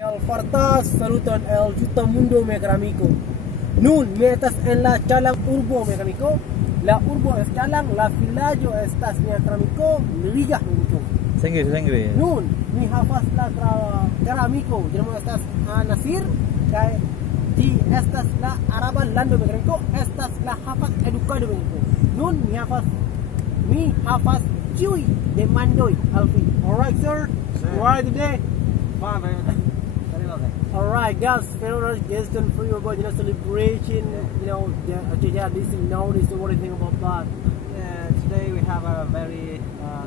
El fartas salutan el juta mundo megramico. Nun metas en la calang urbo megramico. La urbo es calang, la vilayo estas megramico, liga megramico. Sengri. Nun mi hafas la gramico. Jenamo estas nasir kai di estas la araban lando megramico, estas la hafas educado megramico. Nun mi hafas ciui demandoi alfi. Alright sir. Alright today. Fine, very well. Alright guys, very guys done for you about celebration, Jaya this thing now, this what do you think about that? Today we have a very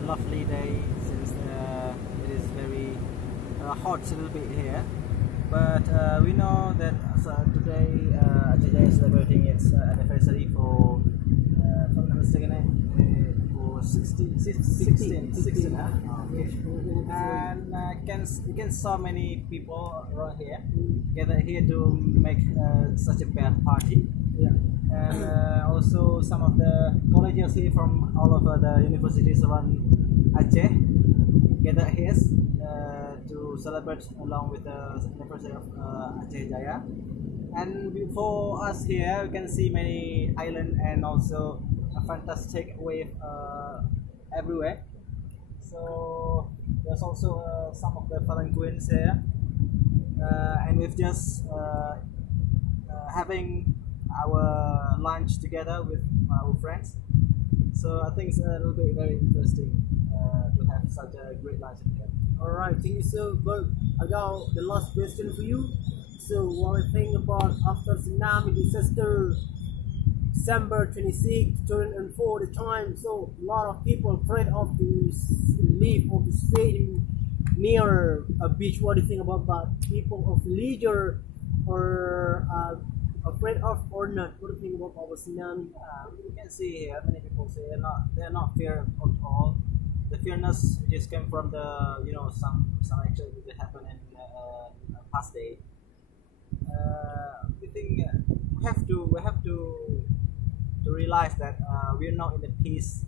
lovely day since it is very hot a little bit here. But we know that today Jaya is celebrating its anniversary for 16, huh? Okay. And you can saw many people around here gather here to make such a bad party. Yeah. And also some of the colleges here from all over the universities around Aceh gather here to celebrate along with the anniversary of Aceh Jaya. And before us here, you can see many islands and also a fantastic wave everywhere. So there's also some of the palanquins here, and we've just having our lunch together with our friends. So I think it's a little bit very interesting to have such a great lunch here. Alright, thank you so much. I got the last question for you. So what do you think about after tsunami disaster? December 26, 2004, the time, so a lot of people afraid of to live or to stay near a beach. What do you think about that? People of leisure or afraid of or not? What do you think about our tsunami? You can see here many people say they're not fear at all. The fearness just came from the some actions that happened in past day. We think we have to realize that we're not in the peace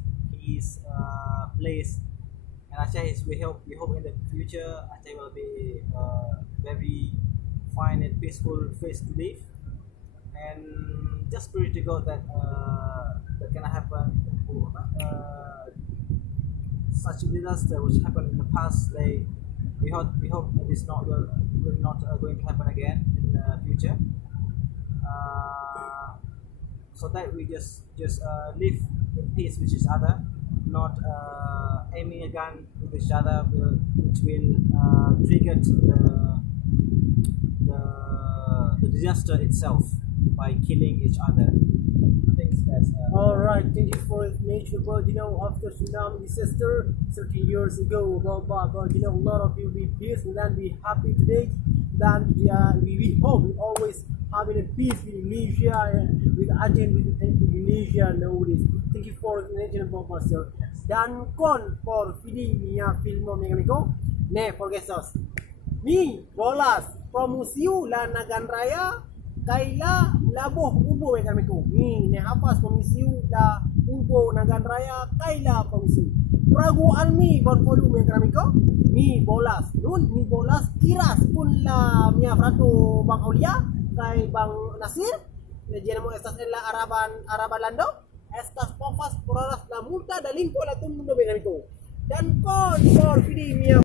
place, and Aceh we hope in the future Aceh will be very fine and peaceful place to live, and just pray to God that that can happen. Such a disaster which happened in the past, we hope it is not will not going to happen again in the future. So that we just live in peace with each other, not aiming a gun with each other, which will trigger the disaster itself by killing each other. I think that's Alright, thank you for information about after tsunami disaster 30 years ago but a lot of you be peace and then be happy today. Then we hope we always having a peace with Indonesia and with Aceh and with Indonesia nowadays. Thank you for information about myself. Dan kon for filmo mekaniko ne forgesos. Mi bolas promusiu la nagan raya kaila labuh ubo mekaniko. Mi ne hapas promisiu la ubo nagan raya kaila promisiu. Pragu almi bon volume mekaniko. Mi bolas nun mi bolas kiras pun la mia frato bang Aulia kay bang Nasir jenamo estas en la araban lando estas povas proras la multa de limpo la mundo mekaniko dan kon por fidi mia